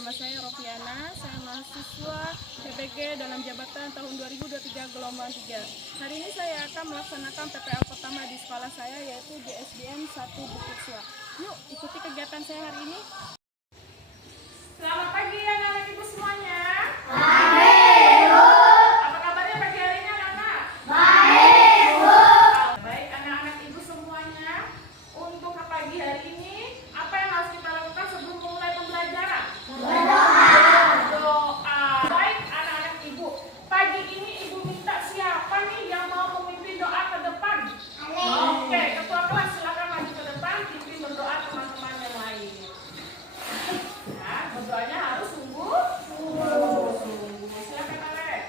nama saya Rofiana, saya mahasiswa PPG dalam jabatan tahun 2023 gelombang 3. Hari ini saya akan melaksanakan PPL pertama di sekolah saya, yaitu di SDN 1 Bukit Suah. Yuk ikuti kegiatan saya hari ini. Selamat pagi anak-anak ibu semuanya. Baik, Bu. Apa kabarnya pagi hari ini anak-anak? Baik, Bu. Baik anak-anak ibu semuanya, untuk pagi hari ini apa yang harus kita lakukan sebelum mulai pembelajaran? Berdoa. Baik anak-anak ibu, pagi ini ibu minta siapa nih yang mau memimpin doa ke depan? Oke, ketua kelas silakan maju ke depan, pimpin berdoa teman-teman yang lain. Ya, berdoanya harus sungguh. Silakan Alex.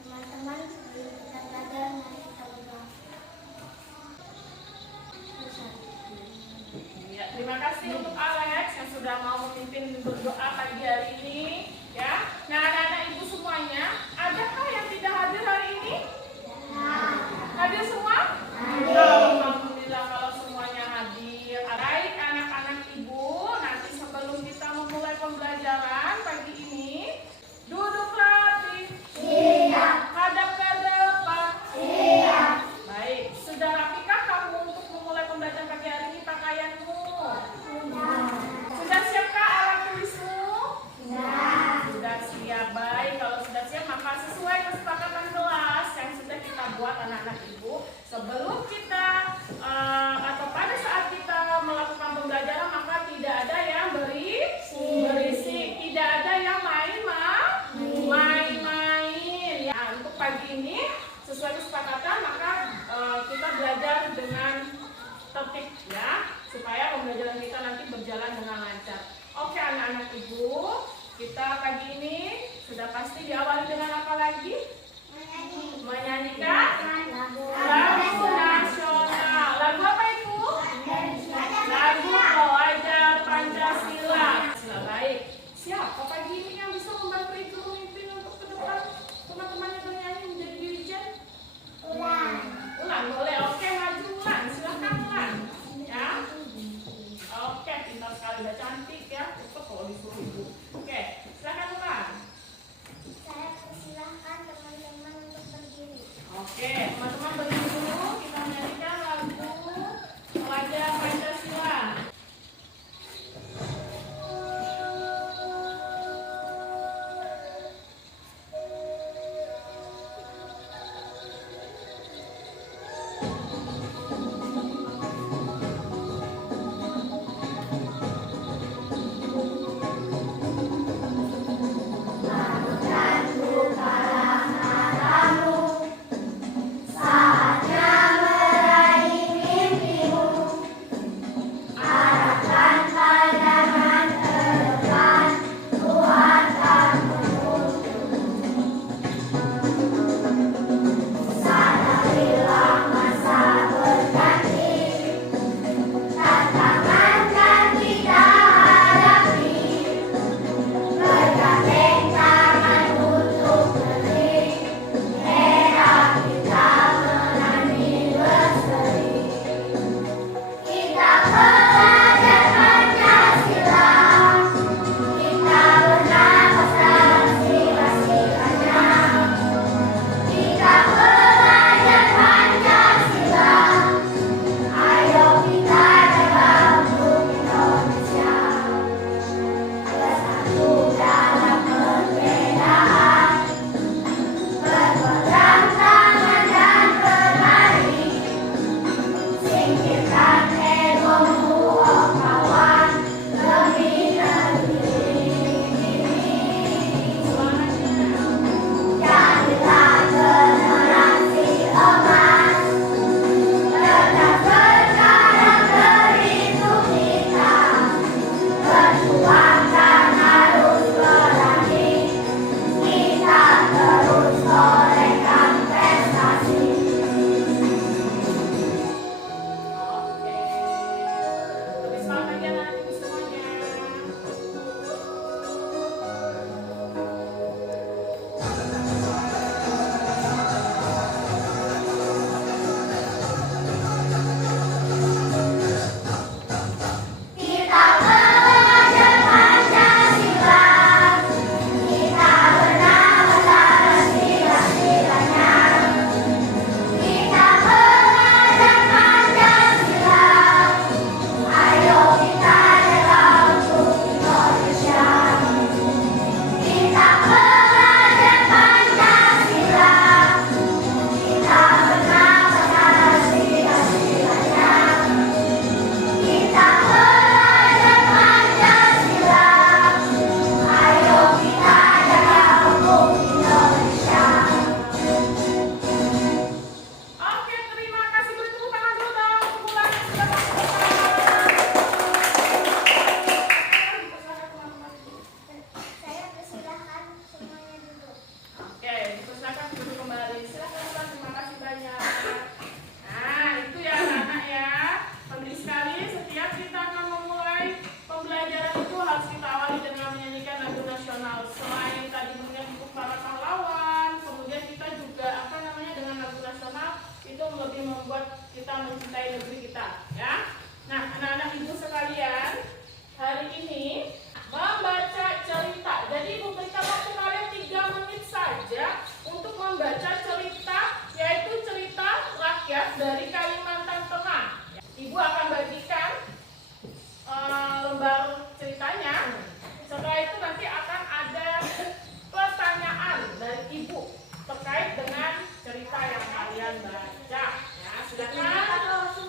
Teman-teman, sebelum kita belajar, mari kita berdoa. Ya, terima kasih untuk Alex yang sudah mau memimpin berdoa pagi hari ini. Ya, nah anak-anak ibu semuanya, adakah yang tidak hadir hari ini? Hadir semua? Alhamdulillah kalau semuanya hadir. Baik anak-anak ibu, nanti sebelum kita memulai pembelajaran pagi ini, duduk rapi. Iya. Hadap ke depan. Iya. Baik, sudah rapikah kamu untuk memulai pembelajaran pagi hari ini pakaianmu? Sudah siapkah alat tulismu? Sudah siap. Baik, kalau sudah siap maka sesuai kesepakatan kelas yang sudah kita buat anak-anak ibu, sebelum kita atau pada saat kita melakukan pembelajaran maka tidak ada yang berisik, tidak ada yang main-main. Ya, untuk pagi ini sesuai kesepakatan maka kita belajar dengan tertib ya, supaya pembelajaran kita nanti berjalan dengan lancar. Oke anak-anak ibu, kita pagi ini sudah pasti diawali dengan apa lagi? Menyanyikan lagu nasional. Lagu apa itu? Lagu Pelajar Pancasila. Baik. Siapa pagi ini yang bisa membantu ibu memimpin untuk ke depan teman-teman yang bernyanyi menjadi dirijen? Ulan boleh. Oke, maju Ulan. Silakan Ulan. Ya. Oke, pintar sekali, udah cantik ya. Cepet kalau disuruh ibu. Oke, silakan Ulan. Saya persilahkan teman-teman untuk berdiri. Oke, teman-teman berdiri dulu. Kita menyanyikan lagu Pelajar Pancasila. Saat mencintai negeri kita, ya. Nah, anak-anak ibu sekalian, hari ini membaca cerita. Jadi ibu berikan waktu kalian 3 menit saja untuk membaca cerita, yaitu cerita rakyat dari Kalimantan Tengah. Ibu akan bagikan lembar ceritanya. Setelah itu nanti akan ada pertanyaan dari ibu terkait dengan cerita yang kalian baca. Ya, silakan.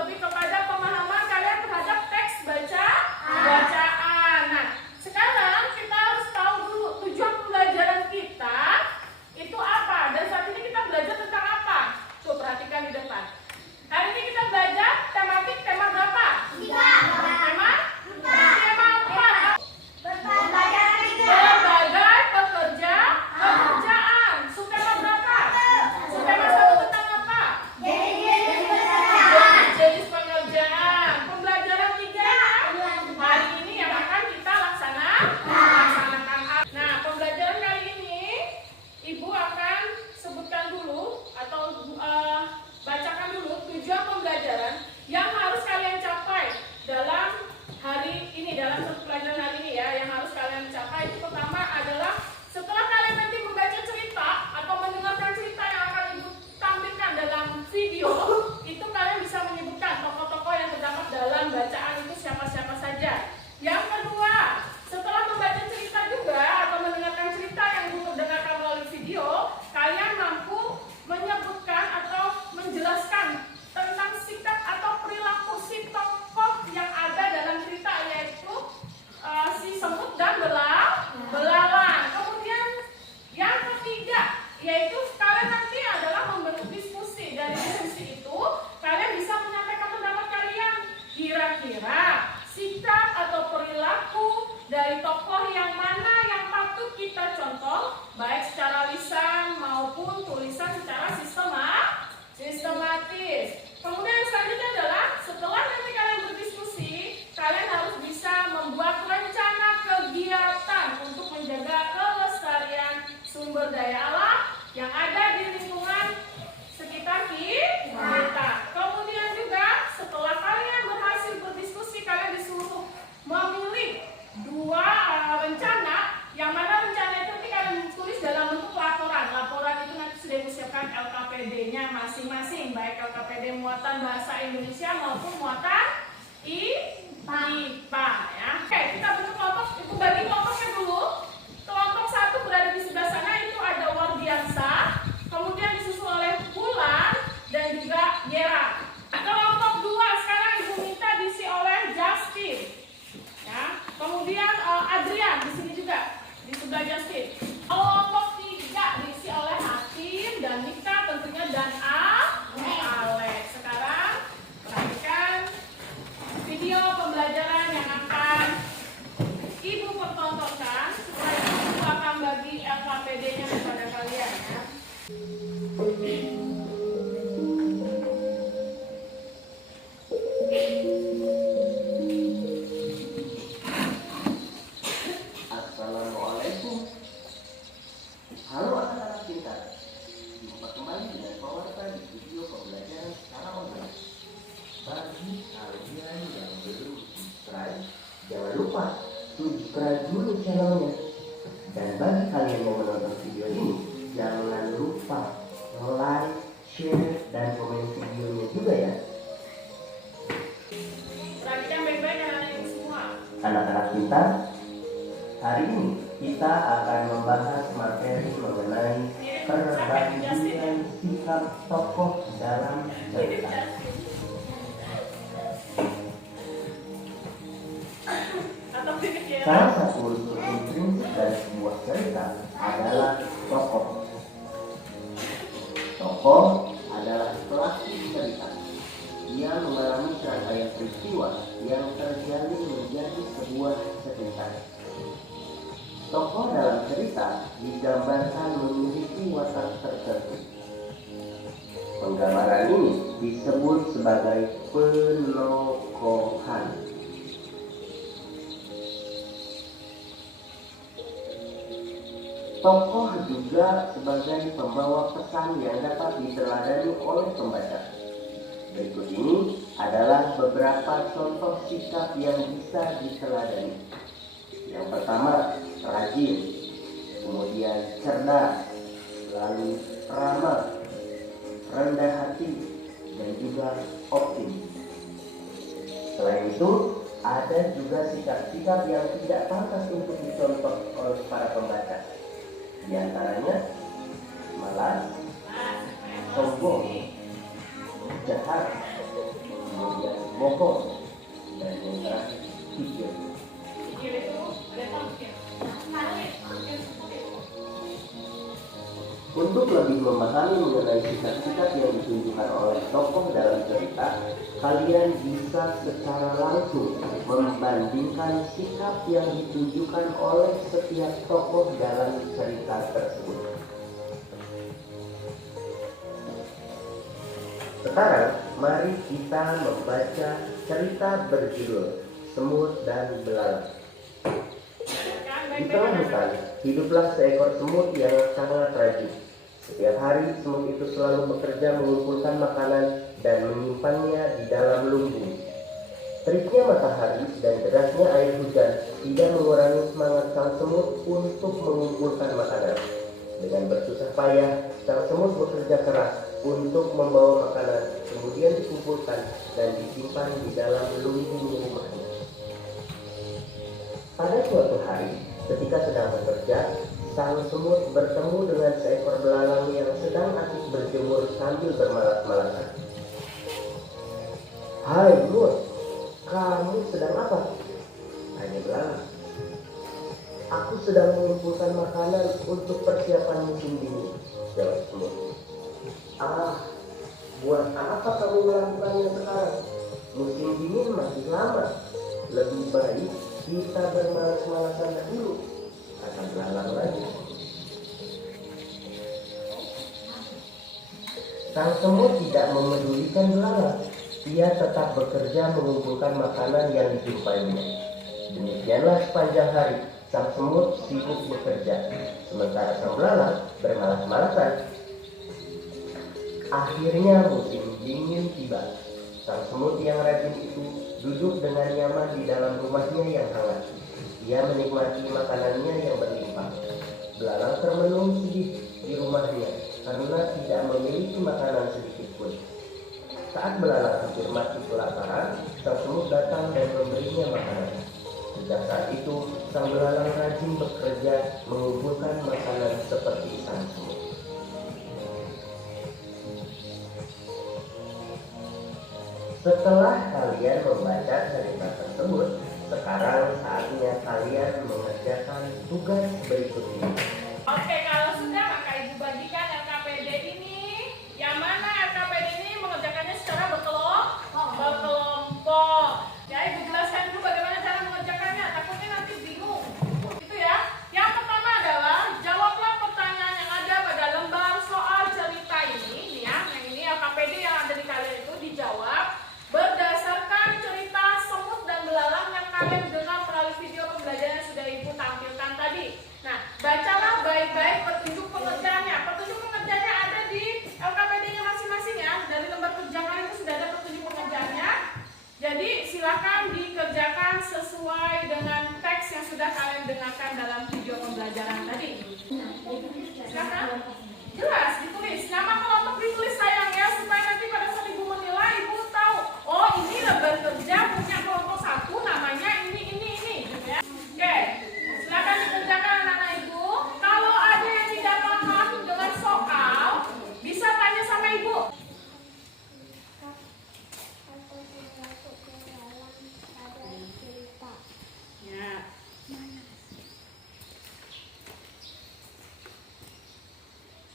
lebih kepada pemahaman kalian terhadap teks bacaan. Nah, sekarang kita harus tahu dulu tujuan pembelajaran kita itu apa. Dan saat ini kita belajar tentang apa? Coba perhatikan di depan. Hari ini kita belajar tematik tema berapa? 3. Tema? Tema apa? Berbagai pekerjaan. Subtema berapa? Subtema 1 tentang apa? Jenis pekerjaan. Pembelajaran 3 hari ini yang akan kita laksanakan. Nah, pembelajaran kali ini Ibu akan sebutkan dulu atau bacakan dulu tujuan pembelajaran yang harus kalian capai dalam hari ini, dalam satu pelajaran hari ini ya, yang harus kalian capai. Itu pertama adalah setelah kalian nanti membaca cerita atau mendengarkan cerita yang akan Ibu tampilkan dalam video, itu kalian bisa menyebutkan tokoh-tokoh yang terdapat dalam bacaan itu siapa-siapa saja. Yang kedua, setelah membaca cerita juga atau mendengarkan cerita yang Ibu dengarkan melalui video, kalian mampu menyebutkan atau menjelaskan tentang sikap atau perilaku si tokoh yang ada dalam cerita, yaitu si semut dan belalang. Kemudian yang ketiga, yaitu kalian nanti adalah membentuk diskusi. Dari diskusi itu kalian bisa menyampaikan pendapat kalian, kira-kira sikap atau perilaku dari tokoh yang mana yang patut kita contoh, baik secara lisan maupun tulisan secara sistematis. Kemudian yang selanjutnya adalah setelah nanti kalian berdiskusi, kalian harus bisa membuat rencana kegiatan untuk menjaga kelestarian sumber daya alam yang ada di lingkungan sekitar kita. Kemudian juga setelah kalian berhasil berdiskusi, kalian disuruh memilih 2 rencana, yang mana rencana itu nanti kalian tulis dalam bentuk laporan. Laporan itu nanti sudah disiapkan LKPD-nya masing-masing, baik LKPD muatan bahasa Indonesia maupun muatan IPA ya. Oke, kita bentuk kelompok. Ibu bagi kelompoknya dulu. Kelompok 1 berada di sebelah sana, itu ada Wardiansa, kemudian disusul oleh Bulan dan juga Yera. Kelompok 2 sekarang Ibu minta diisi oleh Justin. Ya. Kemudian Adrian di sini juga di sebelah Justin. Kelompok 3 diisi oleh Hakim dan Nika tentunya dan Alex. Sekarang perhatikan video pembelajaran yang akan Ibu pertontonkan. Setelah itu Ibu akan bagi LKPD-nya kepada kalian ya. Assalamualaikum. Halo anak-anak pintar. Jumpa kembali dengan pewarta di video pembelajaran secara online. Bagi kalian yang belum subscribe, jangan lupa subscribe dulu channelnya. Dan bagi kalian yang menonton video ini, jangan lupa like, share, dan komen videonya juga ya. Perhatikan baik-baik anak-anak ini semua. Anak-anak pintar, hari ini kita akan membahas materi mengenai perbandingan sikap tokoh dalam cerita. Salah satu unsur prinsip dari sebuah cerita adalah tokoh. Tokoh adalah pelaku cerita. Ia mengalami serangkaian peristiwa yang terjalin menjadi sebuah cerita. Tokoh dalam cerita digambarkan memiliki watak tertentu. Penggambaran ini disebut sebagai penokohan. Tokoh juga sebagai pembawa pesan yang dapat diteladani oleh pembaca. Berikut ini adalah beberapa contoh sikap yang bisa diteladani. Yang pertama, rajin, kemudian cerdas, lalu ramah, rendah hati, dan juga optimis. Selain itu, ada juga sikap-sikap yang tidak pantas untuk dicontoh oleh para pembaca. Di antaranya malas, sombong, jahat, kemudian kokoh, dan yang terakhir kikir. Kikir itu ada tongkir. Untuk lebih memahami mengenai sikap-sikap yang ditunjukkan oleh tokoh dalam cerita, kalian bisa secara langsung membandingkan sikap yang ditunjukkan oleh setiap tokoh dalam cerita tersebut. Sekarang, mari kita membaca cerita berjudul Semut dan Belalang. Di tengah hutan, hiduplah seekor semut yang sangat rajin. Setiap hari, semut itu selalu bekerja mengumpulkan makanan dan menyimpannya di dalam lumbung. Teriknya matahari dan derasnya air hujan tidak mengurangi semangat sang semut untuk mengumpulkan makanan. Dengan bersusah payah, sang semut bekerja keras untuk membawa makanan, kemudian dikumpulkan dan disimpan di dalam lumbung rumahnya. Pada suatu hari, ketika sedang bekerja, sang semut bertemu dengan seekor belalang yang sedang asik berjemur sambil bermalas-malasan. "Hai semut, kamu sedang apa?" tanya belalang. "Aku sedang mengumpulkan makanan untuk persiapan musim dingin," jawab semut. "Ah, buat apa kamu melakukannya sekarang? Musim dingin masih lama. Lebih baik kita bermalas-malasan dahulu," kata belalang lagi. Sang semut tidak memedulikan belalang. Ia tetap bekerja mengumpulkan makanan yang dijumpainya. Demikianlah sepanjang hari, sang semut sibuk bekerja, sementara sang belalang bermalas-malasan. Akhirnya musim dingin tiba. Sang semut yang rajin itu duduk dengan nyaman di dalam rumahnya yang hangat. Ia menikmati makanannya yang berlimpah. Belalang termenung sedih di rumahnya karena tidak memiliki makanan sedikit pun. Saat belalang hampir mati kelaparan, sang semut datang dan memberinya makanan. Sejak saat itu, sang belalang rajin bekerja mengumpulkan makanan seperti sang semut. Setelah kalian membaca cerita tersebut, sekarang saatnya kalian mengerjakan tugas berikut ini. Oke, kalau sudah maka Ibu bagikan RKPD ini. Yang mana RKPD ini mengerjakannya secara berkelompok. Ya, Ibu jelaskan dulu bagaimana cara mengerjakannya. Takutnya nanti bingung. Itu ya. Yang pertama adalah jawablah pertanyaan yang ada pada lembar soal cerita ini. Ya, yang ini RKPD yang ada di kalian itu dijawab berdasarkan cerita semut dan belalang yang kalian dengar melalui video pembelajaran yang sudah Ibu tampilkan tadi. Nah, bacalah baik-baik petunjuk pengerjaannya. Petunjuk pengerjaannya ada di LKPD-nya masing-masing ya. Dari lembar kerja kalian itu sudah ada petunjuk pengerjaannya. Jadi silakan dikerjakan sesuai dengan teks yang sudah kalian dengarkan dalam video pembelajaran tadi. Silakan. Jelas ditulis. Nama kelompok ditulis sayang ya, supaya nanti pada saat Ibu menilai, Ibu tahu. Oh, ini lembar kerja punya kelompok satu, namanya ini. Gitu ya. Oke. Silakan dikerjakan anak-anak Ibu. Kalau ada yang tidak paham dengan soal, bisa tanya sama Ibu. Ya.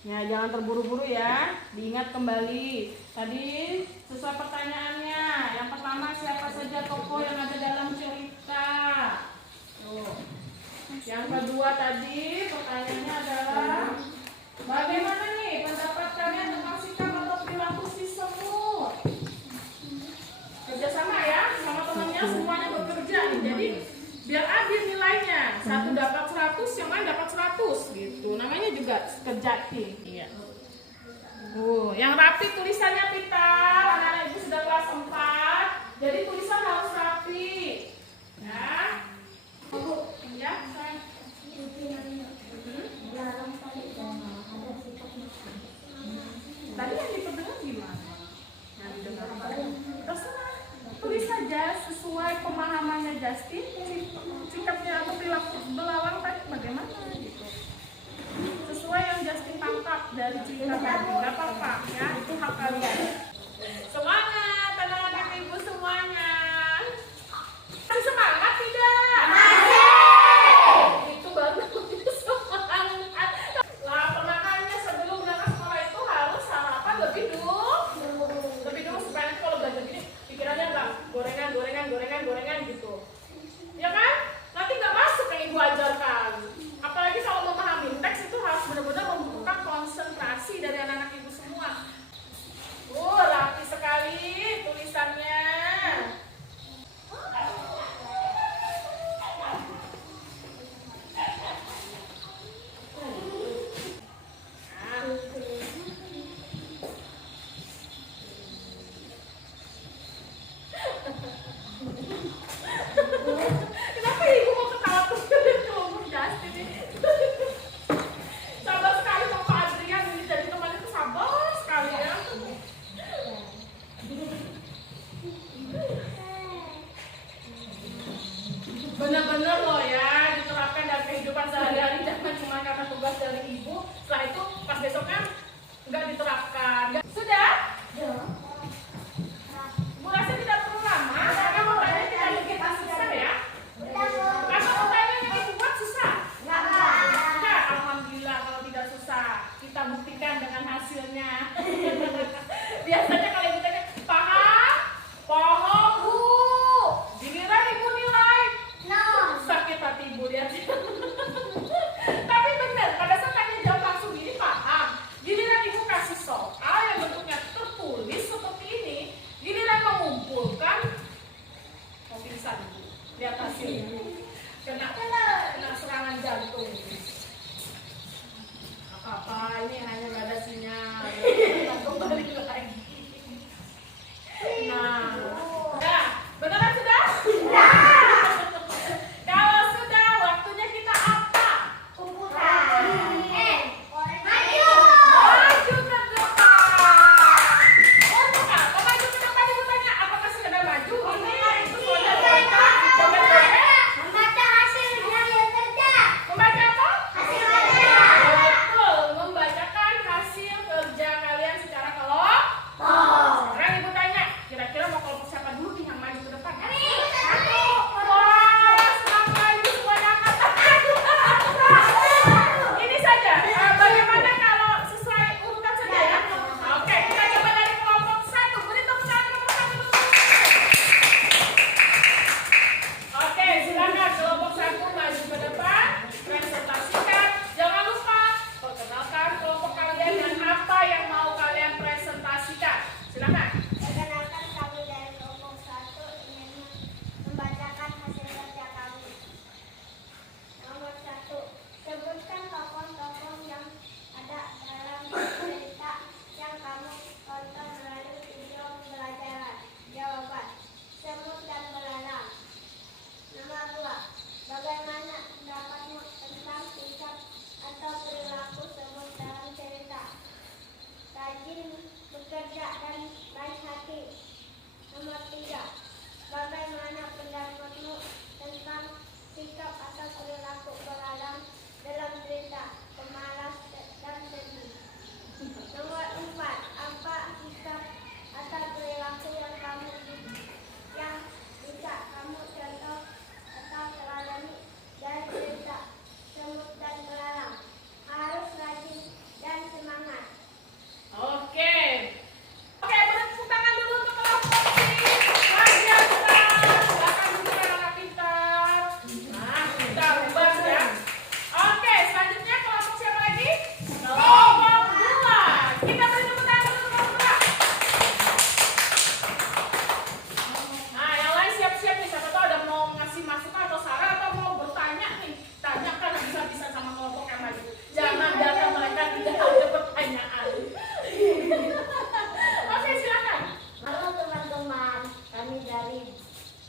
Ya, jangan terburu-buru ya. Diingat kembali. Tadi sesuai pertanyaannya. Yang pertama, siapa saja tokoh yang ada dalam cerita? Tuh. Yang kedua tadi pertanyaannya adalah bagaimana nih pendapat kalian tentang sikap atau perilaku si semut? Kerjasama ya, sama temannya semuanya bekerja nih. Jadi biar adil nilainya. Satu dapat 100, yang lain dapat 100 gitu. Namanya juga kerja tim. Iya. Yang rapi tulisannya pintar. Anak-anak Ibu sudah kelas 4. Jadi tulisan harus rapi. Ya. Ya, sayang. Tadi yang diperdengar gimana? Yang didengar apa? Terserah. Tulis saja sesuai pemahamannya Justin. Sikapnya atau perilaku belalang tadi bagaimana gitu. Sesuai yang Justin tangkap dari cerita tadi. Gak apa-apa ya, itu hak kalian. Semangat anak-anak Ibu semuanya.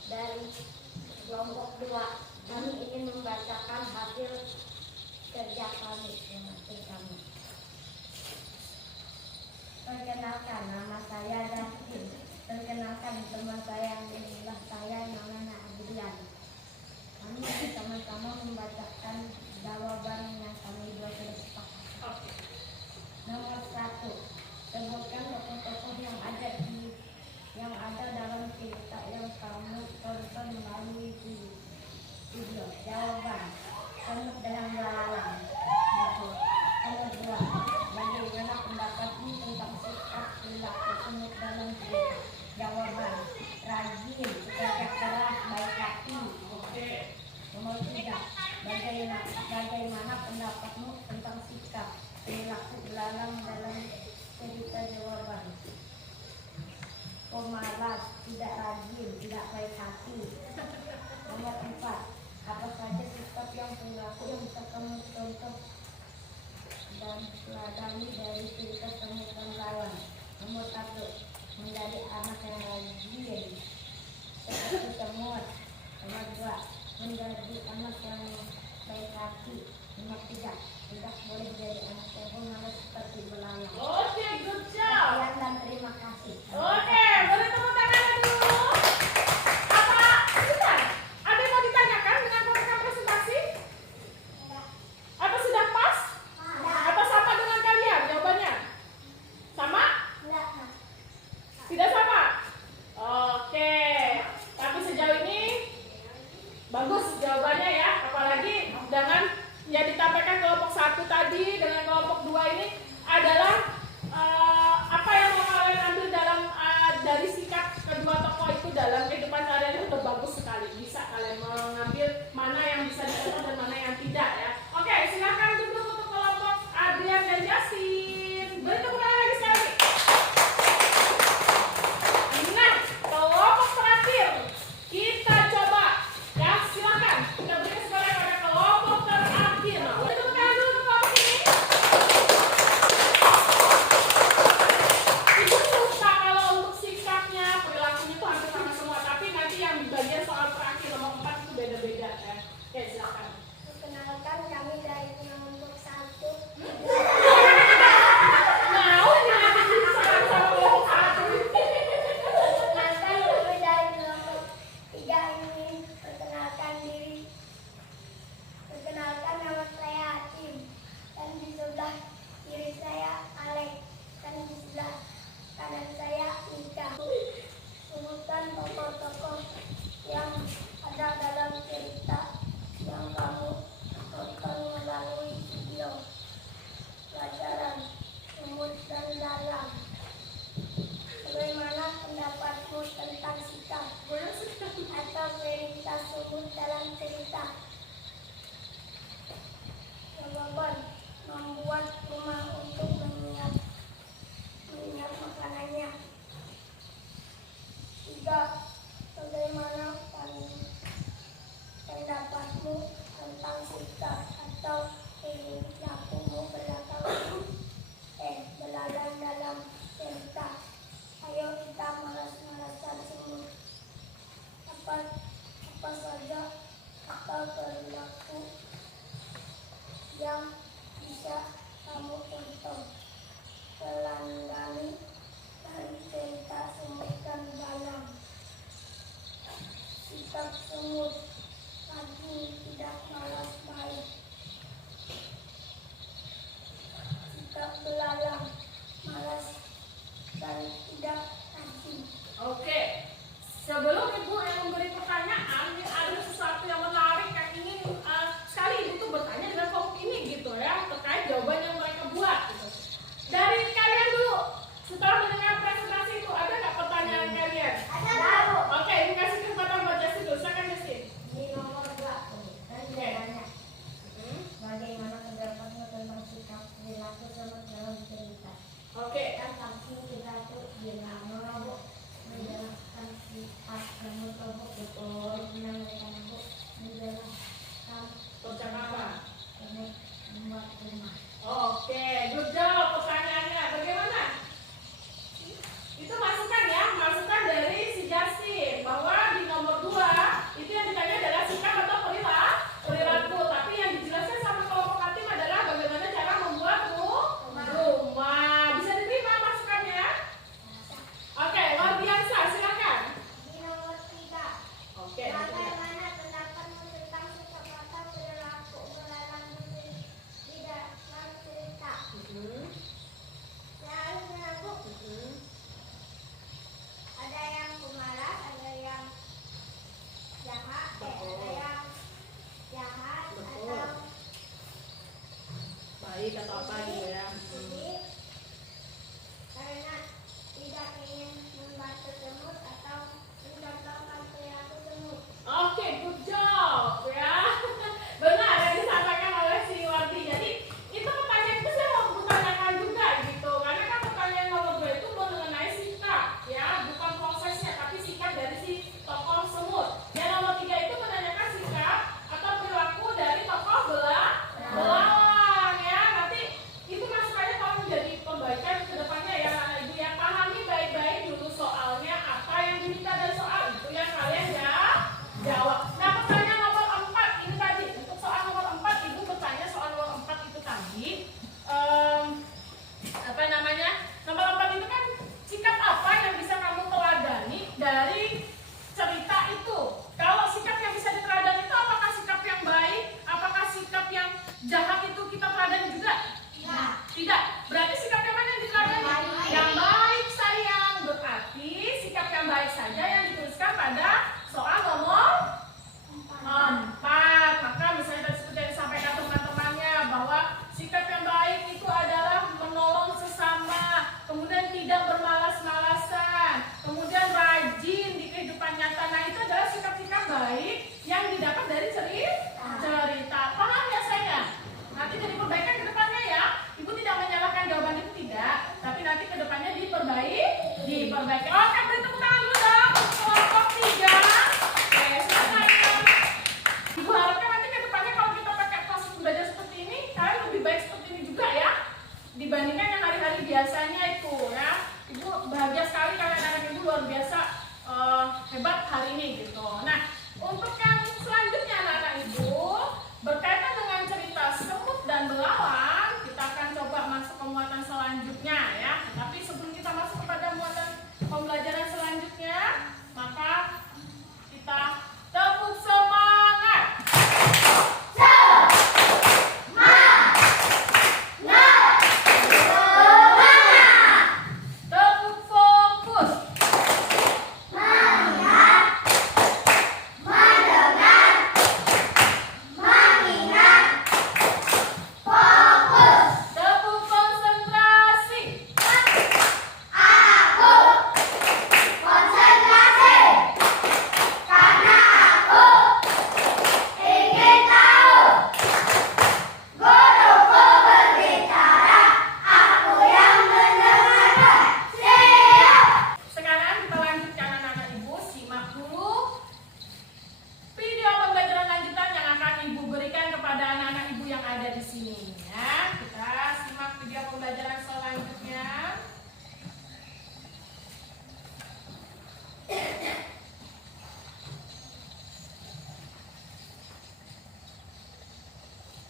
dari kelompok 2. Kami ingin membacakan hasil kerja kami yang hasil kami. Perkenalkan, nama saya Justin. Perkenalkan teman saya yang inilah saya namanya Adrian. Kami sama-sama membacakan jawaban yang kami buat bersama. Nomor 1. Sebutkan tokoh-tokoh yang ada dalam cerita yang kamu tonton melalui video. Jawaban: Semut dengan belalang. Nomor 2. Bagaimana pendapatmu tentang sikap perilaku semut dalam cerita? Jawaban: rajin, bekerja keras, baik hati. Nomor 3. Bagaimana pendapatmu tentang sikap perilaku belalang dalam cerita? Jawaban: pemalas, tidak rajin, tidak baik hati. Nomor 4. Apa saja sikap yang perilaku yang bisa kamu contoh dan teladani dari cerita semut dan belalang? Nomor 1. Menjadi anak yang rajin seperti semut. Nomor 2. Menjadi anak yang baik hati. Nomor 3. Tidak boleh jadi anak yang pemalas seperti belalang. Oke, good job. Sekian dan terima kasih. Oke, boleh tepuk tangan dulu. Apa? Sudah? Ada yang mau ditanyakan dengan program presentasi? Apa sudah pas? Apa sama dengan kalian jawabannya? Sama? Tidak sama? Oke. Tapi sejauh ini bagus jawabannya ya. Apalagi dengan yang ditampilkan kelompok 1 tadi dengan kelompok 2 ini adalah apa yang mau kalian ambil dalam dari sikap kedua tokoh itu dalam kehidupan kalian itu udah bagus sekali. Bisa kalian mengambil mana yang bisa dicontoh dan mana yang tidak ya. Oke, silakan duduk untuk kelompok Adrian dan Justin. Beri tepuk tangan lagi sekali. Nah, kelompok terakhir kita coba ya, silakan kita berikan sekolah pada kelompok terakhir. Nah, boleh tepuk tangan dulu untuk kelompok ini. Ibu lupa kalau untuk sikapnya, perilakunya itu hampir sama semua, tapi nanti yang di bagian soal terakhir nomor 4 itu beda-beda ya. Oke, silakan. Perkenalkan, kami dari kelompok 1. Mau dilatih sama kelompok 1. Perkenalkan, kami dari kelompok 3 ini perkenalkan diri. Perkenalkan, nama saya Hakim dan di sebelah kiri saya Alex dan di sebelah kanan saya Nika. Sebutkan tokoh-tokoh yang ada dalam cerita yang kamu tonton melalui video. Pelajaran semut dan belalang. Bagaimana pendapatmu tentang sikap atau veritas semut dalam cerita? Jawaban: membuat rumah untuk menyiap makanannya. 3. Bagaimana pendapatmu tentang sikap atau perilakumu belalang dalam cerita? Ayo kita malas-malasan semut. Apa saja atau perilaku yang bisa kamu contoh teladani dari cerita semut dan belalang? Sikap semut: rajin, tidak malas, baik. Sikap belalang: malas dan tidak rajin. Oke. Sebelum Ibu yang memberi pertanyaan, ini ada sesuatu yang menarik yang ingin sekali Ibu tuh bertanya dengan kelompok ini gitu ya, terkait jawaban yang mereka buat gitu. Dari kalian dulu, setelah mendengar presentasi itu, ada nggak pertanyaan kalian? Ada. Oke, Ibu kasih kesempatan buat Justin dulu. Silakan Justin. Di nomor 2 dan jawabannya. Bagaimana pendapatmu tentang sikap perilaku semut dalam cerita? Oke. Dan sanksi perilaku dengan menjelaskan sifat semut betul ini gitu. Nah, untuk yang selanjutnya anak-anak ibu, berkaitan dengan cerita semut dan belalang, kita akan coba masuk ke muatan selanjutnya ya. Tapi sebelum kita masuk kepada muatan pembelajaran selanjutnya, maka kita tepuk semangat. Tepuk fokus. Tepuk konsentrasi. Sekarang kita lanjutkan anak-anak ibu, simak dulu video pembelajaran lanjutan yang akan ibu berikan kepada anak-anak ibu yang ada di sini ya. Kita simak video pembelajaran selanjutnya.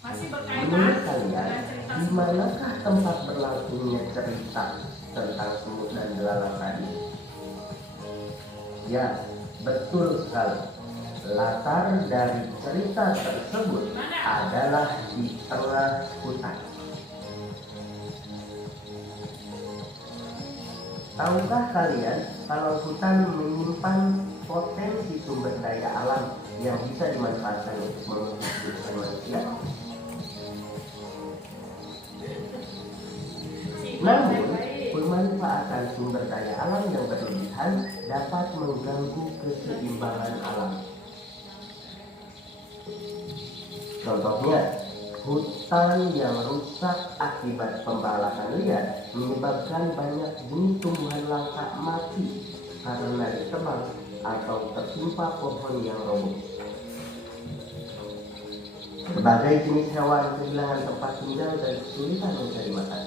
Masih berkaitan Menurut kalian, dengan cerita di manakah tempat berlangsungnya cerita tentang semut dan belalang tadi? Ya, betul sekali. Latar dari cerita tersebut adalah di tengah hutan. Tahukah kalian kalau hutan menyimpan potensi sumber daya alam yang bisa dimanfaatkan untuk menghidupkan manusia? Namun, pemanfaatan sumber daya alam yang berlebihan dapat mengganggu keseimbangan alam. Contohnya, hutan yang rusak akibat pembalakan liar menyebabkan banyak jenis tumbuhan langka mati karena ditebang atau tertimpa pohon yang roboh. Berbagai jenis hewan kehilangan tempat tinggal dan kesulitan mencari makan.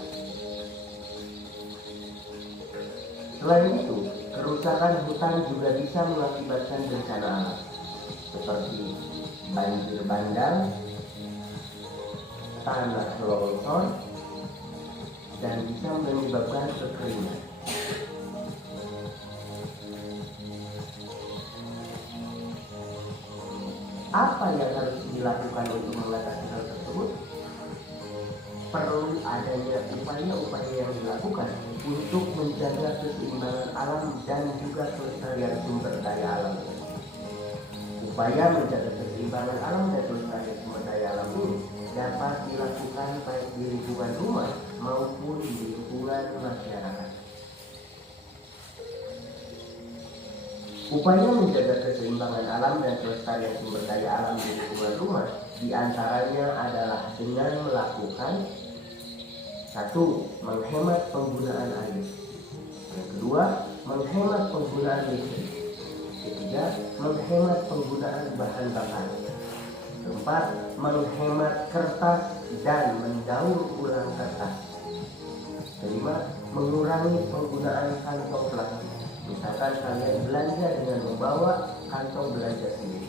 Selain itu, kerusakan hutan juga bisa mengakibatkan bencana alam seperti banjir bandang, tanah longsor, dan bisa menyebabkan kekeringan. Apa yang harus dilakukan untuk mengatasi hal tersebut? Perlu adanya upaya-upaya yang dilakukan untuk menjaga keseimbangan alam dan juga kelestarian sumber daya alam. Upaya menjaga keseimbangan alam dan kelestarian sumber daya alam ini dapat dilakukan baik di lingkungan rumah maupun di lingkungan masyarakat. Upaya menjaga keseimbangan alam dan kelestarian sumber daya alam di lingkungan rumah diantaranya adalah dengan melakukan: 1. Menghemat penggunaan air. Yang kedua, menghemat penggunaan listrik. Ketiga, menghemat penggunaan bahan bakar. Keempat, menghemat kertas dan mendaur ulang kertas. Kelima, mengurangi penggunaan kantong plastik. Misalkan kalian belanja dengan membawa kantong belanja sendiri.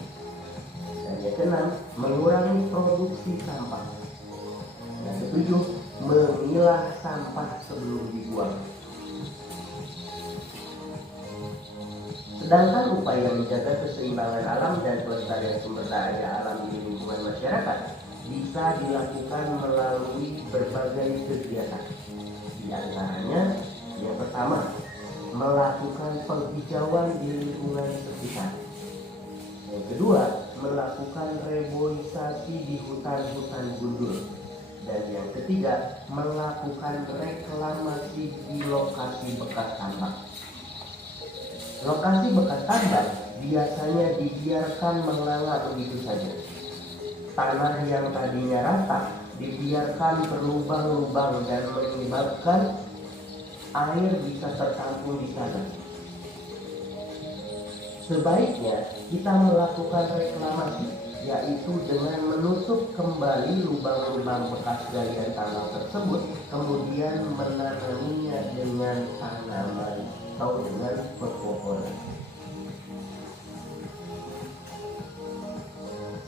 Dan yang keenam, mengurangi produksi sampah. Yang ketujuh, memilah sampah sebelum dibuang. Sedangkan upaya menjaga keseimbangan alam dan kelestarian sumber daya alam di lingkungan masyarakat bisa dilakukan melalui berbagai kegiatan. Di antaranya, yang pertama, melakukan penghijauan di lingkungan sekitar. Yang kedua, melakukan reboisasi di hutan-hutan gundul. Dan yang ketiga, melakukan reklamasi di lokasi bekas tambang. Lokasi bekas tambang biasanya dibiarkan mengangat begitu saja. Tanah yang tadinya rata dibiarkan berlubang-lubang dan menyebabkan air bisa tertampung di sana. Sebaiknya kita melakukan reklamasi, yaitu dengan menutup kembali lubang-lubang bekas galian tambang tersebut, kemudian menanaminya dengan tanaman atau dengan pepohonan.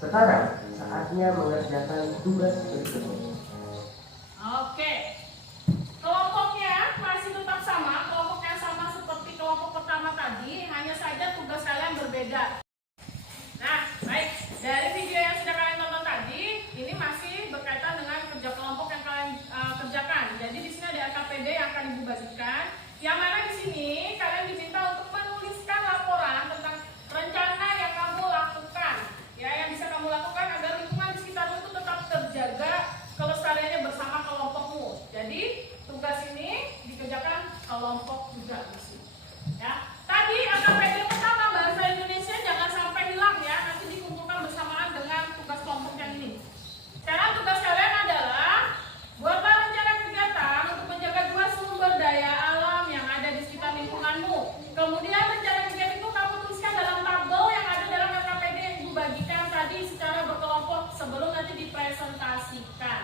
Sekarang saatnya mengerjakan tugas berikutnya. Oke. Kelompoknya masih tetap sama, kelompok yang sama seperti kelompok pertama tadi, hanya saja tugas kalian berbeda. Nah, baik. Dari video yang sudah kalian tonton tadi, ini masih berkaitan dengan kerja kelompok yang kalian kerjakan. Jadi di sini ada KPD yang akan ibu bagikan. Yang mana di sini kalian diminta untuk menuliskan laporan tentang rencana yang kamu lakukan. Ya, yang bisa kamu lakukan agar lingkungan di sekitarmu itu tetap terjaga kelestariannya bersama kelompokmu. Jadi tugas ini dikerjakan kelompok juga di sini. Ya, tadi KPD pertama bahasa Indonesia jangan sampai hilang ya. Nanti dikumpulkan bersamaan dengan tugas kelompok yang ini. Sekarang tugas kalian adalah buatlah rencana kegiatan untuk menjaga dua sumber daya alam yang ada di sekitar lingkunganmu. Kemudian rencana kegiatan itu kamu tuliskan dalam tabel yang ada dalam KPD yang ibu bagikan tadi secara berkelompok sebelum nanti dipresentasikan.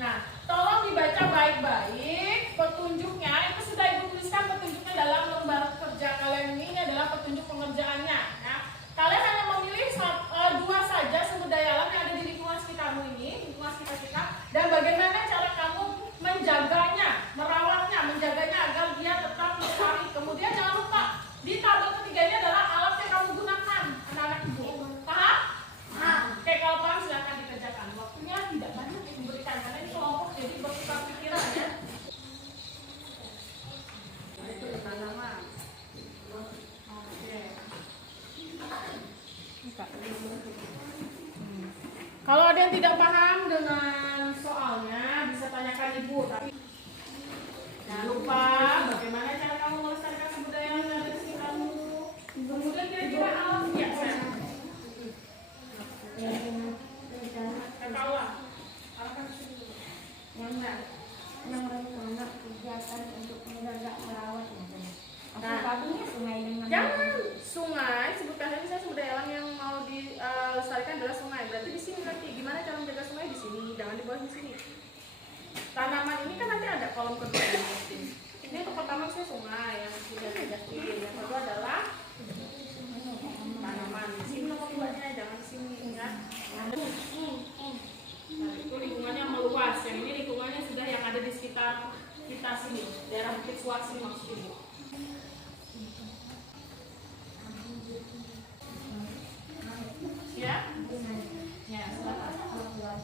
Nah, tolong dibaca baik-baik petunjuknya. Itu sudah ibu tuliskan petunjuknya dalam lembar kerja kalian ini adalah petunjuk pengerjaannya. Ya. Kalian hanya memilih dua saja sumber daya alam yang ada di lingkungan sekitarmu ini, lingkungan sekitar kita, dan bagaimana cara kamu menjaganya, merawatnya, menjaganya agar dia tetap lestari. Kemudian jangan lupa di tabel ketiga ini adalah alat yang kamu gunakan, anak-anak ibu. Paham? Oke, kalau paham silahkan dikerjakan. Waktunya tidak banyak yang diberikan karena ini kelompok jadi bertukar pikiran ya. Itu tanaman. Oke. Kalau ada yang tidak paham dengan soalnya bisa tanyakan ibu. Tapi jangan lupa bagaimana cara kamu melestarikan sumber daya yang ada di sekitarmu. Kemudian kira-kira alam biasa. Kakak lah. Yang rencana kegiatan untuk menjaga merawat. Nah, sungai dengan jangan sungai, sebutkan saja misalnya sumber daya alam yang mau dilestarikan adalah sungai. Berarti di sini nanti gimana cara menjaga sungai di sini, jangan di bawah di sini. Tanaman ini kan nanti ada kolom kedua. Ini untuk pertama saya sungai, yang ketiga yakin, yang kedua adalah tanaman. Di sini nomor duanya, jangan di sini ya. Nah, itu lingkungannya meluas. Yang ini lingkungannya sudah yang ada di sekitar kita sini, daerah Bukit Suar sini maksudnya. Ya? Ya, silakan. Enggak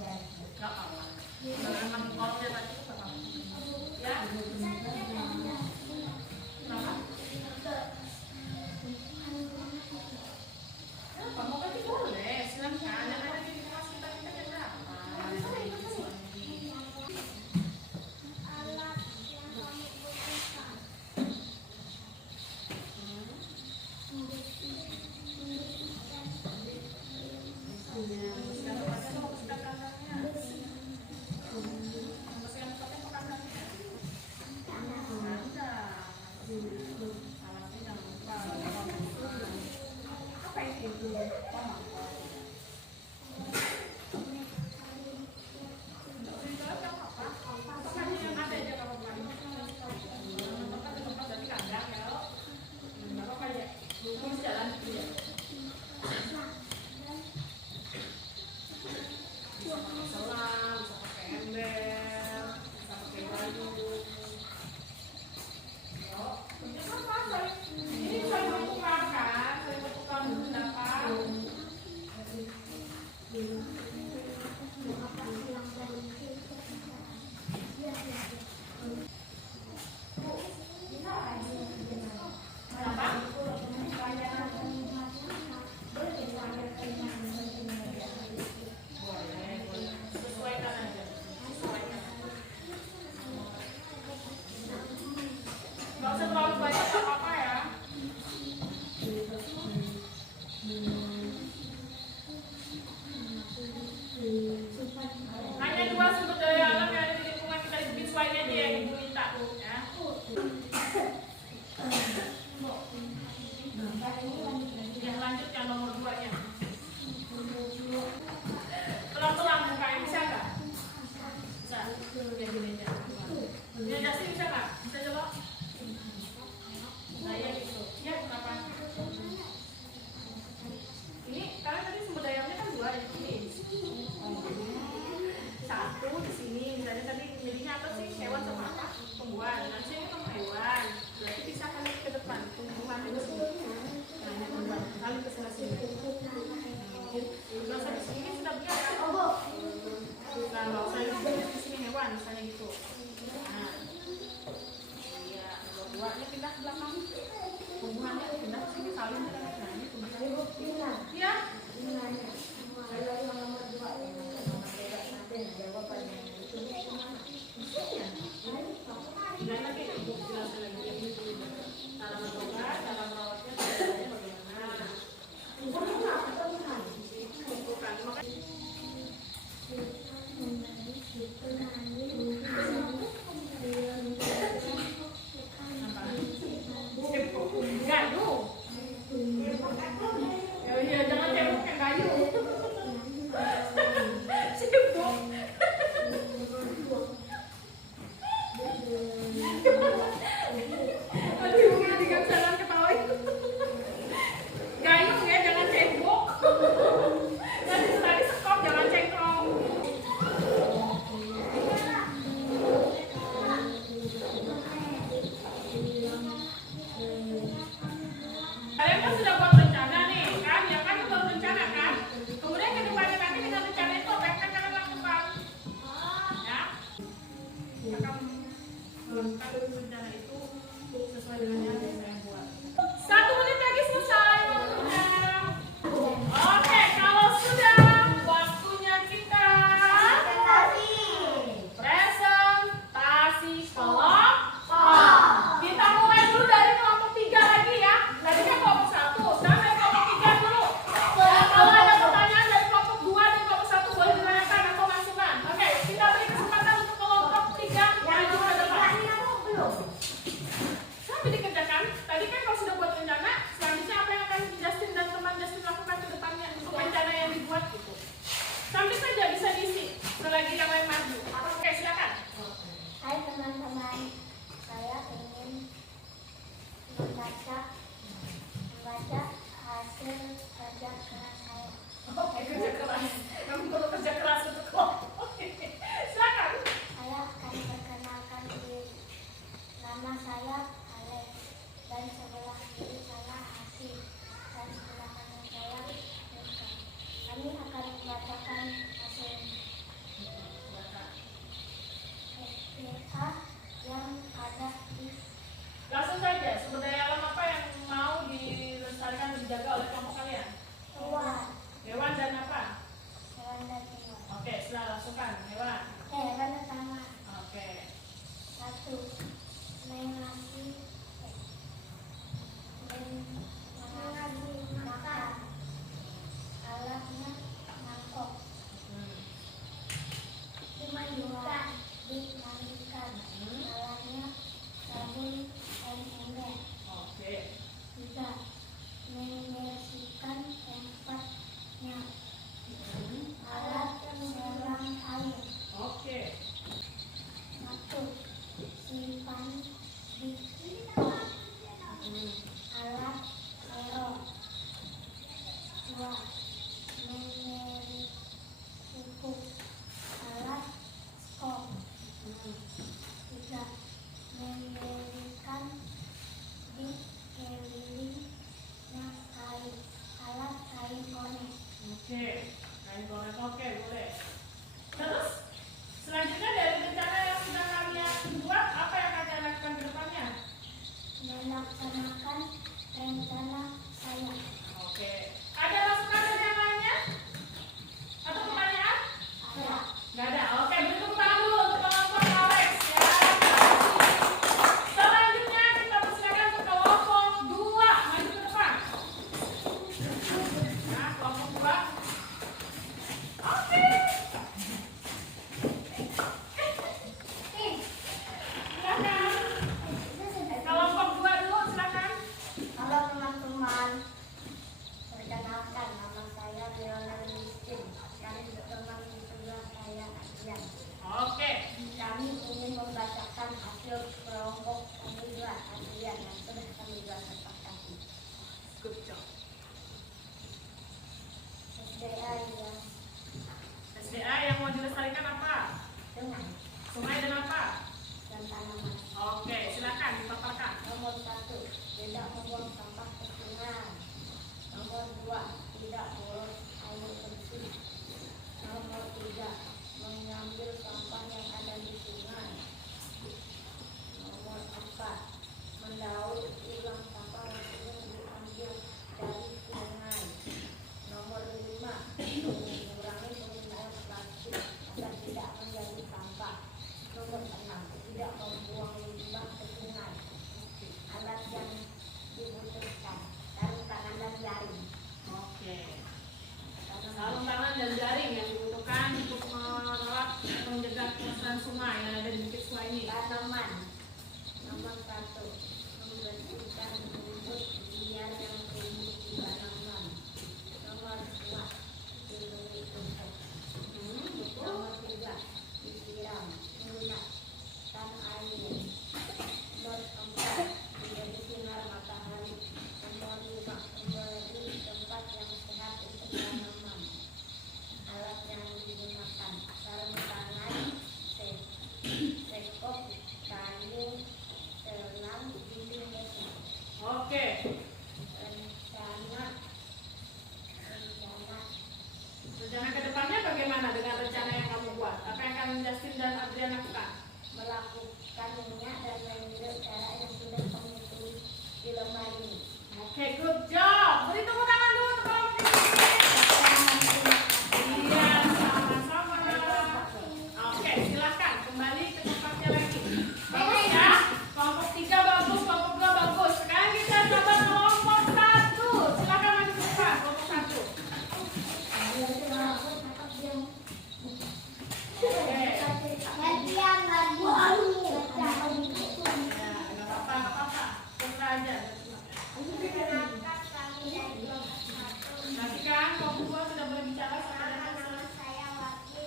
apa-apa. Jangan kolomnya tadi apa? Ya? Kenapa? Kamu kan boleh, silakan. Yang ada di lingkungan sekitar kita yang berapa? Ya, lanjut yang nomor 2-nya. 2. Memori cukup. Alat skop. 3. Memberikan dikelilingnya kain. Alat kain konek. Oke, kain konek, oke boleh. Terus selanjutnya dari rencana yang sudah kami buat, apa yang akan lakukan ke depannya? Melaksanakan rencana saya. Oke, ada masukan dari yang lainnya? Atau pertanyaan? Ada. Nggak ada. Oke, beri tepuk tangan dulu untuk kelompok Alex ya. Selanjutnya kita persilakan ke kelompok 2, maju ke depan. Nah, kelompok 2. Oke. Silakan. Kelompok 2 dulu, silakan. Halo teman-teman, perkenalkan nama saya Leonel Miskin. Kami berteman di sebelah saya Adrian. Oke. Kami ingin membacakan hasil kelompok kami dua Adrian yang sudah kami dua sepakati. Good job. SDA yang SDA yang mau dilestarikan apa? dengan Sungai dan apa? dan tanaman. Oke, silakan dipaparkan. Nomor 1, tidak membuang sampah ke sungai. Nomor 2, tidak bolos air bersih. Nomor 3, mengambil sampah yang ada di sungai. Nomor 4, mendaur ulang sampah yang sudah diambil dari sungai. Nomor 5, mengurangi penggunaan plastik agar tidak menjadi sampah. Nomor 6, tidak membuang limbah ke sungai. Alat yang dibutuhkan, sarung tangan dan jaring. Oke. Sarung tangan dan jaring yang dibutuhkan untuk merawat menjaga kelestarian sungai yang ada di bukit sungai ini. Tanaman. Nomor 1, membersihkan rumput liar yang tumbuh di tanaman. Nomor 2, dilindungi pupuk. Nomor 3, disiram menggunakan air. Nomor 4, diberi sinar matahari. Nomor 5, memberi tempat yang sehat untuk tanaman. Alat yang digunakan, sarung tangan, sekop, kayu, selang, dinding meja. Oke. Rencana Rencana ke depannya bagaimana dengan rencana yang kamu buat? Apa yang akan Justin dan Adrian lakukan? melakukan minyak dan meniru cara yang sudah kami tulis di lembar ini. Oke, good job. Beri tepuk tangan dulu untuk kelompok ini. Iya, sama-sama. Oke, silakan kembali ke tempatnya lagi. Bagus ya. Kelompok 3 bagus, kelompok 2 bagus. Sekarang kita coba kelompok 1. Silakan maju ke depan, kelompok 1. Ya, nggak apa-apa. Terus aja. Nanti kan kelompok 2 sudah berbicara sama dengan Nama saya Wati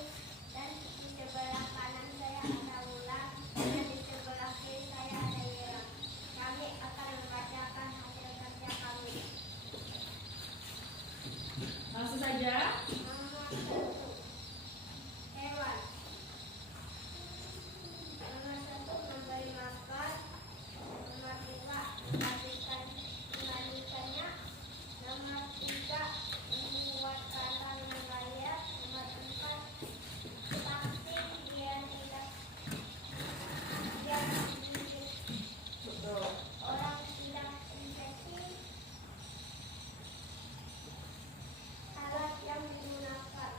dan di sebelah kanan saya ada Wulan dan di sebelah kiri saya ada Yera. Kami akan membacakan hasil kerja kami. langsung saja. Nomor 1, hewan. Nomor 1, memberi makan. Nomor 2, menghabiskannya. Nomor 3, membuat kandang membayar. Nomor 4, vaksin biar tidak digigit Betul. orang tidak infeksi. Alat yang digunakan.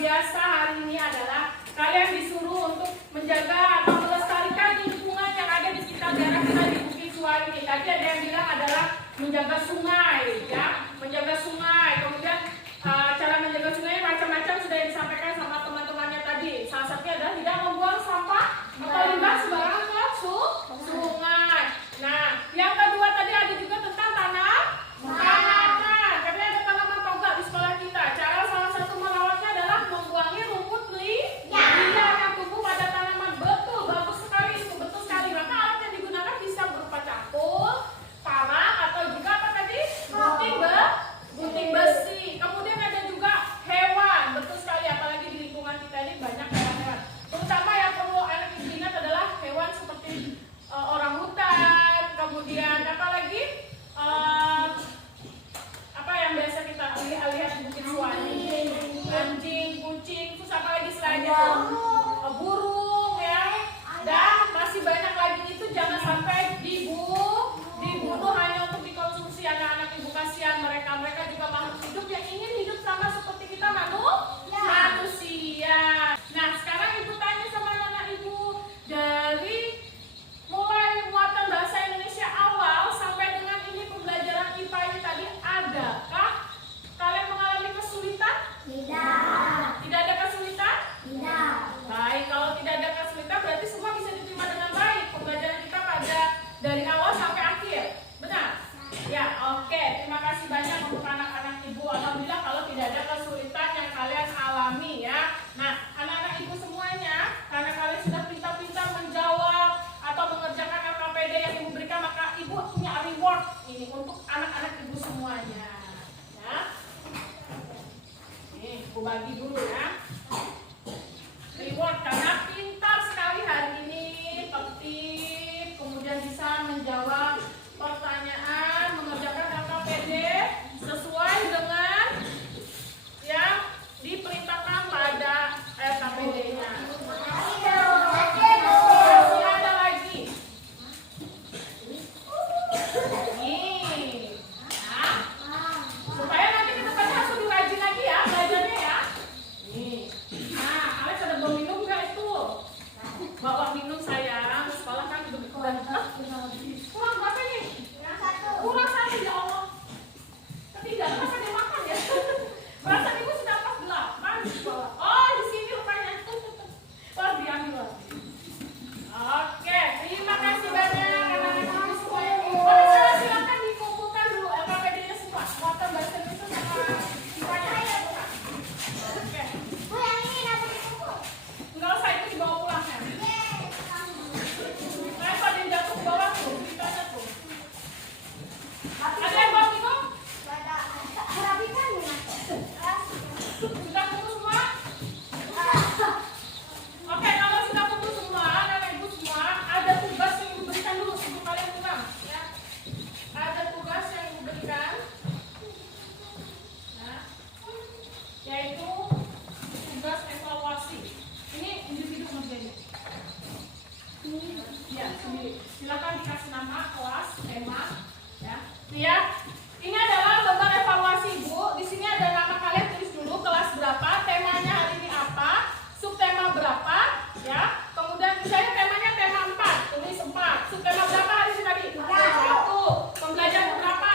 biasa hari ini adalah kalian disuruh untuk menjaga atau melestarikan lingkungan yang ada di sekitar daerah kita di Bukit Suar ini. Tadi ada yang bilang adalah menjaga sungai, ya, menjaga sungai. Kemudian cara menjaga sungai macam-macam sudah disampaikan sama teman-temannya tadi. Salah satunya adalah tidak membuang sampah atau limbah sembarangan ke sungai. Nah, yang kedua tadi ada juga tentang tanaman. Katanya ada tanaman toga di sekolah kita. Cara salah satu merawatnya adalah membuangi rumput liar yang tumbuh pada tanaman. Betul, bagus sekali itu, betul sekali. Maka alat yang digunakan bisa berupa cangkul, parang, atau juga apa tadi? Gunting besi. Kemudian ada juga hewan, betul sekali. Apalagi di lingkungan kita ini banyak hewan-hewan. Terutama yang perlu anak ingat adalah hewan seperti orangutan, kemudian apa lagi? Apa yang biasa kita lihat di Bukit Suar? Anjing, kucing, terus apa lagi selain itu? Burung, ya. Dan masih banyak lagi. Itu jangan sampai dibunuh hanya untuk dikonsumsi. Anak-anak ibu, kasihan mereka juga makhluk hidup yang ingin hidup sama seperti kita manusia. Nah, sekarang ibu tanya sama anak ibu, dari mulai muatan bahasa Indonesia awal sampai dengan ini pembelajaran IPA ini tadi, adakah kalian mengalami kesulitan? Tidak. Tidak ada kesulitan? Tidak. Baik, kalau tidak ada kesulitan berarti semua bisa diterima dengan baik. Pembelajaran kita pada dari awal sampai akhir. Benar? Ya, oke. Terima kasih banyak untuk anak-anak ibu. Alhamdulillah kalau tidak ada kesulitan yang kalian alami, ya. Nah, anak-anak ibu semuanya, karena kalian sudah pintar-pintar menjawab atau mengerjakan LKPD yang ibu berikan, maka ibu punya reward ini untuk anak-anak ibu semuanya. Ya. Nih, ibu bagi dulu, ya. Reward karena pintar sekali hari ini, tertib, kemudian bisa menjawab pertanyaan, mengerjakan LKPD sesuai dengan yang diperintahkan pada LKPD-nya. Masih ada lagi. Nih, nah, supaya nanti ke depannya harus lebih rajin lagi ya belajarnya, ya. Nih, nah, Alex ada bawa minum nggak itu? Bawa minum sayang, sekolah kan begitu. Kurang berapa nih? Kurang satu, ya Allah. Ketiga, masa dia makan ya? Perasaan ibu sudah pas 8 di sekolah. Oh, di sini rupanya. Oh, diambil lagi. Oke, terima kasih banyak anak-anak ibu semua. Oh, silakan dikumpulkan dulu LKPD-nya semua. Muatan bahasa Indonesia sama IPA-nya. Oke. Enggak usah, itu dibawa pulang ya. Nah, kalau dia jatuh ke bawah tuh, ditanya tuh. Ada yang bawa minum? Sudah kumpul semua? Oke, kalau sudah kumpul semua, anak ibu semua, ada tugas yang ibu berikan dulu sebelum kalian pulang, ya. Ada tugas yang ibu berikan, ya, yaitu tugas evaluasi. Ini individu menjadi. Ya, sendiri. Silakan dikasih nama, kelas, tema, ya. Ya, ini adalah lembar evaluasi ibu. Di sini ada nama kalian, tulis dulu kelas berapa, temanya hari ini apa, subtema berapa, ya. Kemudian misalnya temanya tema 4, tulis 4. Subtema berapa hari ini tadi? 1. Pembelajaran berapa?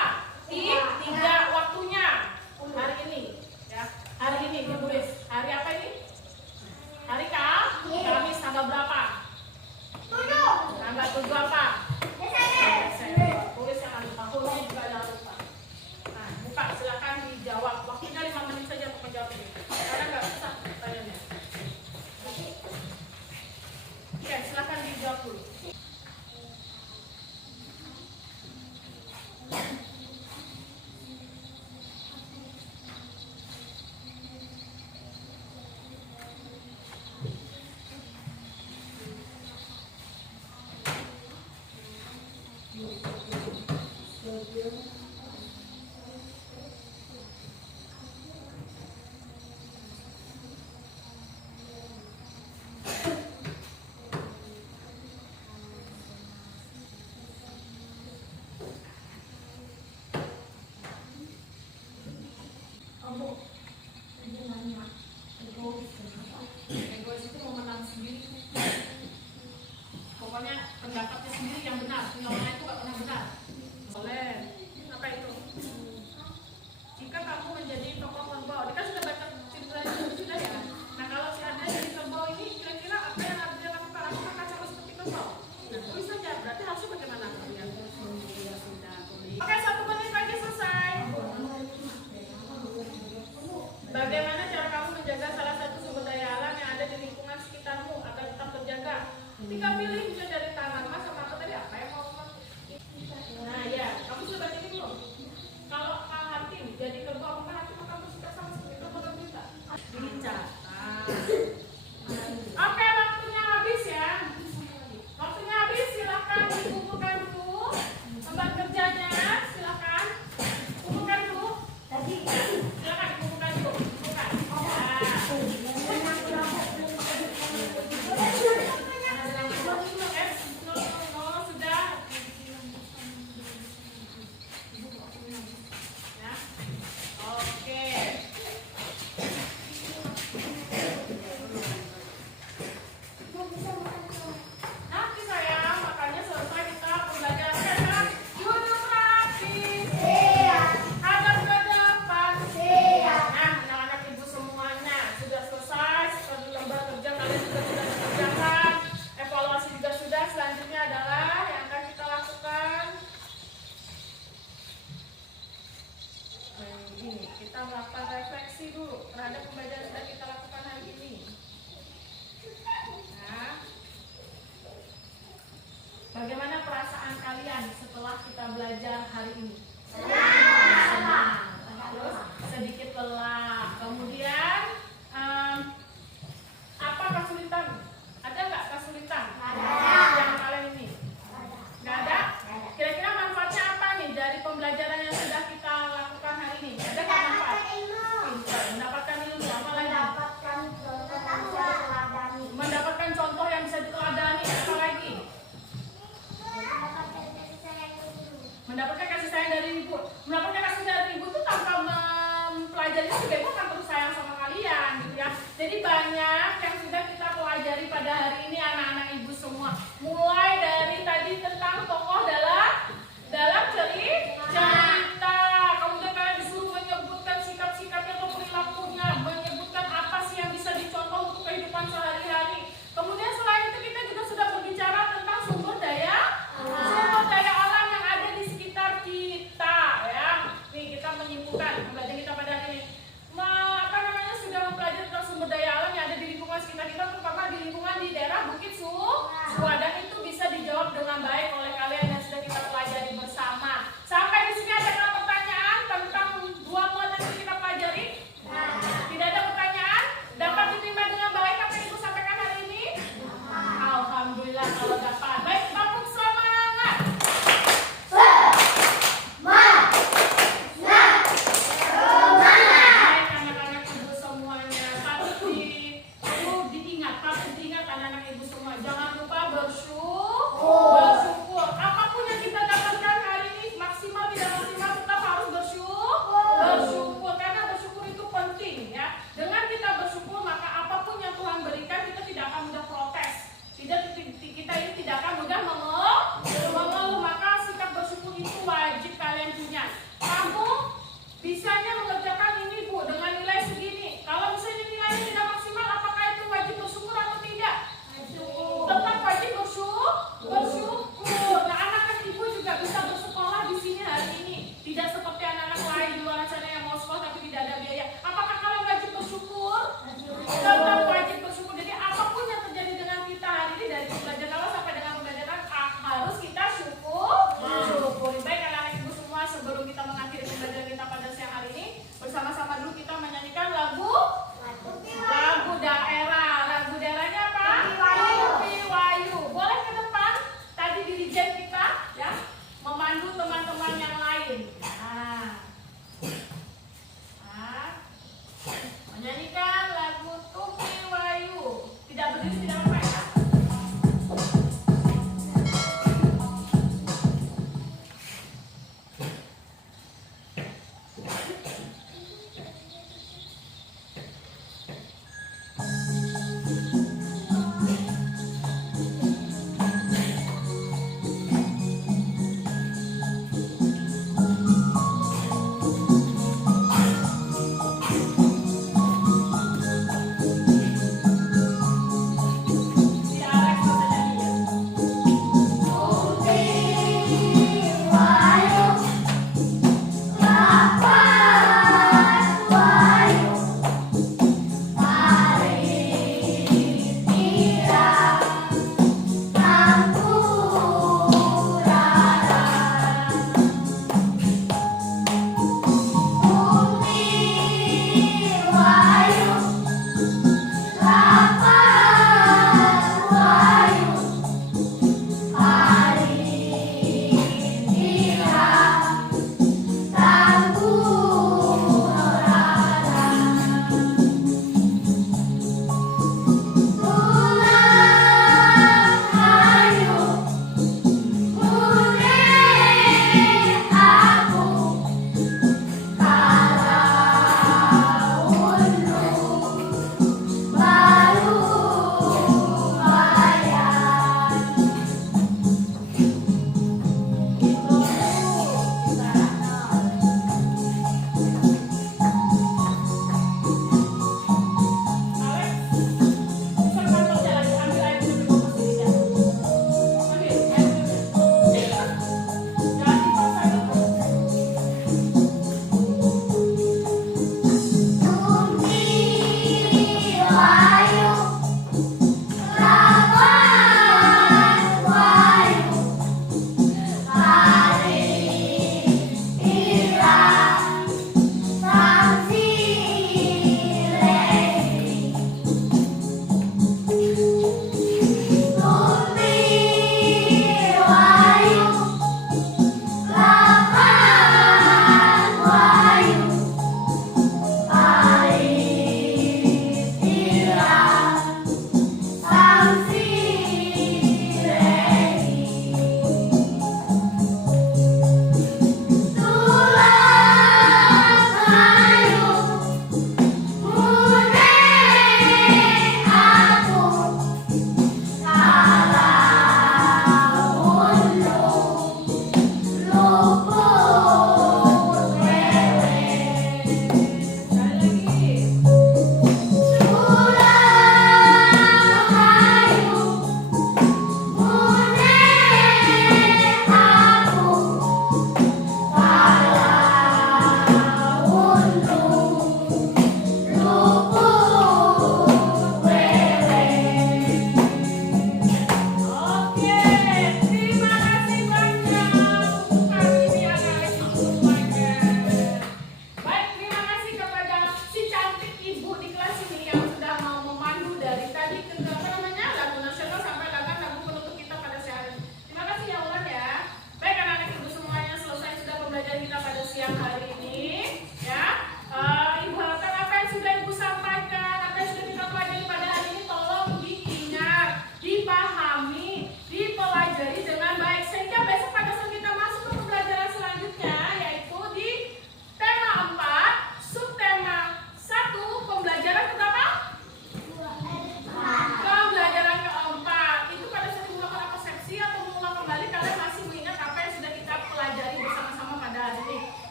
3. Waktunya hari ini, ya. Hari ini ditulis. Hari apa ini? Hari Kamis, tanggal berapa? 7. Tanggal 7 apa? Desember. Tulis yang lupa. Tulis juga jangan lupa. Nah, buka, silakan dijawab. Waktunya 5 menit saja untuk menjawab ini. Karena nggak susah pertanyaannya. Oke, silakan dijawab dulu. Ibu nanya, ibu sendiri. Pokoknya pendapatnya sendiri yang benar, punya orang itu gak pernah benar. Boleh. Apa itu? Jika kamu menjadi tokoh kerbau, dia kan sudah baca cerita sudah ya. Nah kalau si Adria jadi kerbau ini, kira-kira apa yang Adria lakukan? Aku akan sama seperti kerbau. Nah tulis saja. Berarti harusnya bagaimana kalian? Oke, 1 menit lagi selesai. Bagaimana cara kamu menjaga salah satu sumber daya alam yang ada di lingkungan sekitarmu agar tetap terjaga? Tinggal pilih bisa dari tanaman sama apa tadi, apa yang mau kamu? Nah ya, kamu sudah baca ini belum? Kalau Kang Hatim jadi kerbau, Kang Hatim akan bersikap sama seperti kerbau dan bisa dicatat. Oke, waktunya habis ya. Waktunya habis, silakan dikumpulkan dulu. Tempat kerjanya, silakan. Kumpulkan dulu. Silakan dikumpulkan dulu. Kumpulkan. Sudah. Ya. Oke. Nanti sayang, makanya selesai kita pembelajaran. Sekarang duduk rapi. Hadap ke depan. Nah, anak-anak ibu semuanya sudah selesai. Seperti lembar kerja kalian juga sudah dikerjakan. Evaluasi juga sudah. Selanjutnya adalah yang akan kita lakukan. Ini kita melakukan refleksi dulu terhadap pembelajaran yang sudah kita lakukan hari ini. Nah, bagaimana perasaan kalian setelah kita belajar hari ini? Senang. Terus sedikit lelah. Kemudian apa kesulitan? Ada nggak kesulitan? Yang kalian ini? Nggak ada? Kira-kira manfaatnya apa nih dari pembelajaran yang sudah kita lakukan hari ini? Ada nggak manfaat? Pintar. Mendapatkan ilmu apa lagi? Mendapatkan contoh yang bisa diteladani. Apa lagi? Mendapatkan kasih sayang dari ibu.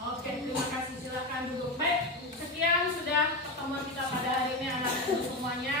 Oke, terima kasih. Silakan duduk. Baik, sekian sudah pertemuan kita pada hari ini anak-anak semuanya.